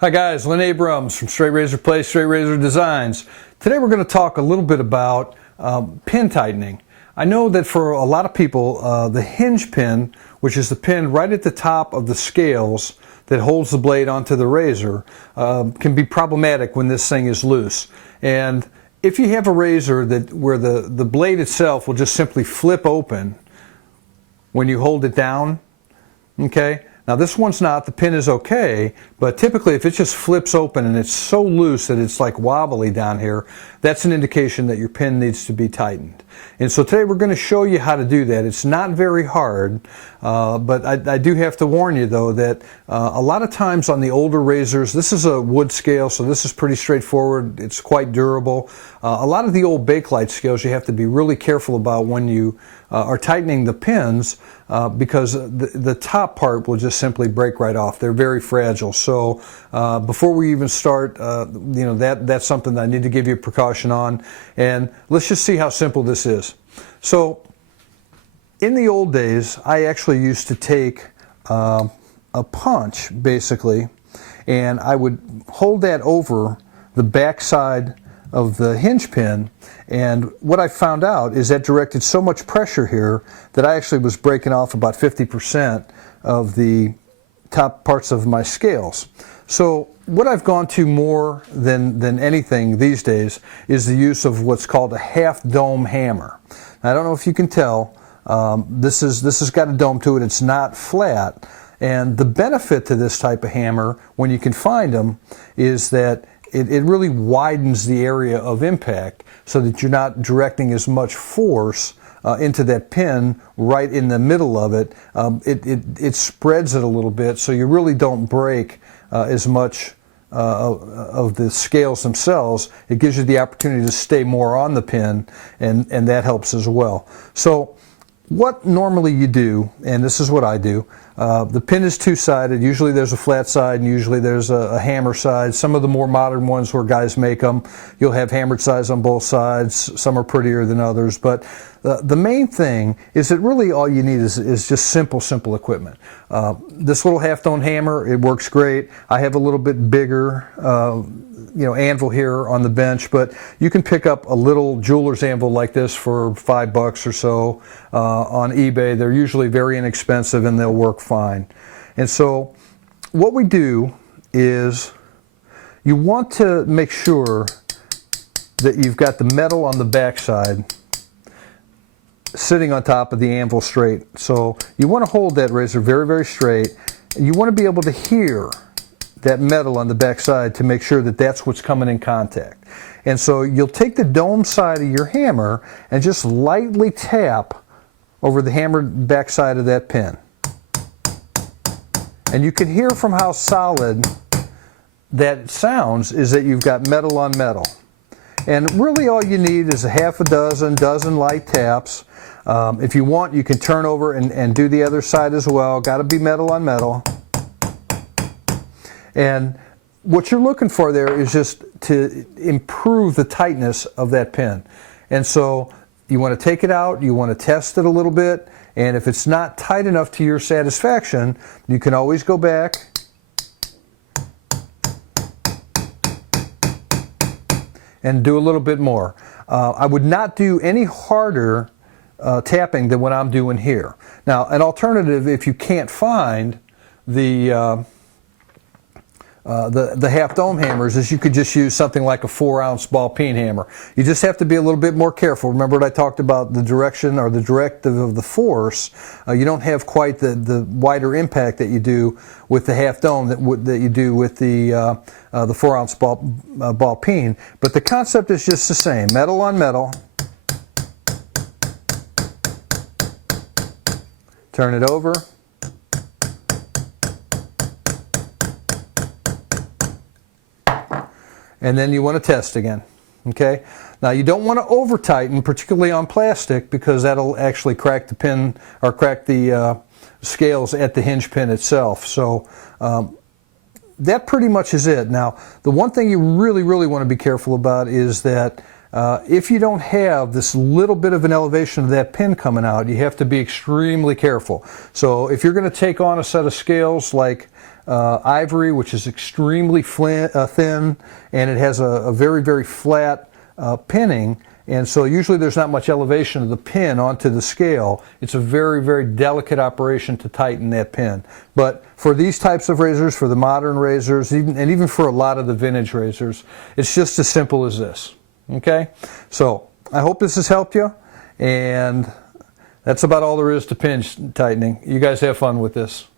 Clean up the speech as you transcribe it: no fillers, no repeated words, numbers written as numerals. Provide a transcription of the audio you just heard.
Hi guys, Lynn Abrams from Straight Razor Play, Straight Razor Designs. Today we're going to talk a little bit about pin tightening. I know that for a lot of people, the hinge pin, which is the pin right at the top of the scales that holds the blade onto the razor, can be problematic when this thing is loose. And if you have a razor where the blade itself will just simply flip open when you hold it down, okay? Now this one's not, the pin is okay, but typically if it just flips open and it's so loose that it's like wobbly down here, that's an indication that your pin needs to be tightened. And so today we're going to show you how to do that. It's not very hard, but I do have to warn you though that a lot of times on the older razors, this is a wood scale, so this is pretty straightforward. It's quite durable. A lot of the old Bakelite scales you have to be really careful about when you are tightening the pins because the top part will just simply break right off. They're very fragile. So before we even start, that's something that I need to give you a precaution on. And let's just see how simple this is. So in the old days, I actually used to take a punch, basically, and I would hold that over the back side of the hinge pin, and what I found out is that directed so much pressure here that I actually was breaking off about 50% of the top parts of my scales. So what I've gone to more than anything these days is the use of what's called a half dome hammer. Now, I don't know if you can tell, this has got a dome to it. It's not flat, and the benefit to this type of hammer, when you can find them, is that it really widens the area of impact so that you're not directing as much force into that pin right in the middle of it. It spreads it a little bit so you really don't break as much of the scales themselves. It gives you the opportunity to stay more on the pin, and that helps as well. So what normally you do, and this is what I do, the pin is two-sided. Usually there's a flat side and usually there's a hammer side. Some of the more modern ones where guys make them, you'll have hammered sides on both sides. Some are prettier than others, but the main thing is that really all you need is just simple equipment. This little half-dome hammer, it works great. I have a little bit bigger anvil here on the bench, but you can pick up a little jeweler's anvil like this for $5 or so on eBay. They're usually very inexpensive and they'll work fine. And so what we do is you want to make sure that you've got the metal on the back side sitting on top of the anvil straight. So you want to hold that razor very straight, and you want to be able to hear that metal on the back side to make sure that that's what's coming in contact. And so you'll take the dome side of your hammer and just lightly tap over the hammered back side of that pin. And you can hear from how solid that sounds is that you've got metal on metal. And really all you need is a half a dozen light taps. If you want, you can turn over and do the other side as well. Got to be metal on metal. And what you're looking for there is just to improve the tightness of that pin. And so you want to take it out, you want to test it a little bit, and if it's not tight enough to your satisfaction, you can always go back and do a little bit more. I would not do any harder tapping than what I'm doing here. Now, an alternative, if you can't find the half dome hammers, is you could just use something like a 4-ounce ball peen hammer. You just have to be a little bit more careful. Remember what I talked about, the direction or the directive of the force. You don't have quite the wider impact that you do with the half dome that you do with the 4-ounce ball peen. But the concept is just the same: metal on metal. Turn it over. And then you want to test again. Okay? Now you don't want to over tighten, particularly on plastic, because that'll actually crack the pin or crack the scales at the hinge pin itself. So that pretty much is it. Now the one thing you really want to be careful about is that if you don't have this little bit of an elevation of that pin coming out, you have to be extremely careful. So if you're going to take on a set of scales like ivory, which is extremely thin, and it has a very, very flat pinning. And so usually there's not much elevation of the pin onto the scale. It's a very, very delicate operation to tighten that pin. But for these types of razors, for the modern razors, and even for a lot of the vintage razors, it's just as simple as this. Okay? So I hope this has helped you. And that's about all there is to pin tightening. You guys have fun with this.